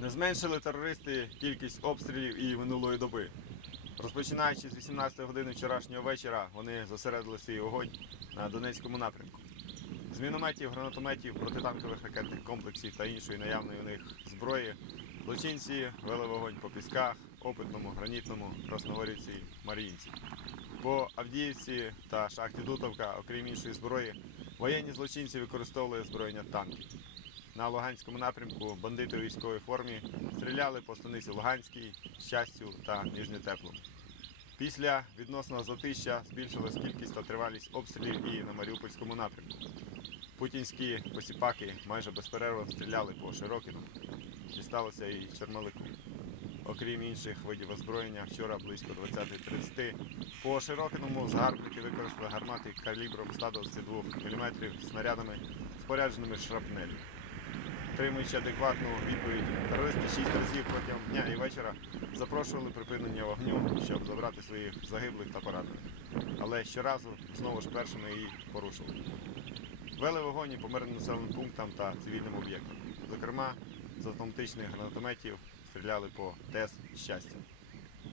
Не зменшили терористи кількість обстрілів і минулої доби. Розпочинаючи з 18 години вчорашнього вечора, вони зосередили свій огонь на Донецькому напрямку. З мінометів, гранатометів, протитанкових ракетних комплексів та іншої наявної у них зброї злочинці вели вогонь по пісках, опитному, гранітному, Красногорівці, Маріїнці. По Авдіївці та шахті Дутовка, окрім іншої зброї, воєнні злочинці використовували озброєння танків. На Луганському напрямку бандити у військовій формі стріляли по станиці Луганській, Щастю та Ніжньотеплу. Після відносного затища збільшилась кількість та тривалість обстрілів і на Маріупольському напрямку. Путінські посіпаки майже безперервно стріляли по Широкіну. Дісталося і Чермалику. Окрім інших видів озброєння, вчора близько 20.30 по Широкиному загарбники використали гармати калібром 122 мм снарядами, спорядженими шрапнелю. Отримуючи адекватну відповідь, терористи шість разів протягом дня і вечора запрошували припинення вогню, щоб забрати своїх загиблих та поранених. Але щоразу знову ж першими її порушили. Вели вогонь і по мирним населеним пунктам та цивільним об'єктам. Зокрема, з автоматичних гранатометів стріляли по ТЕС щастя.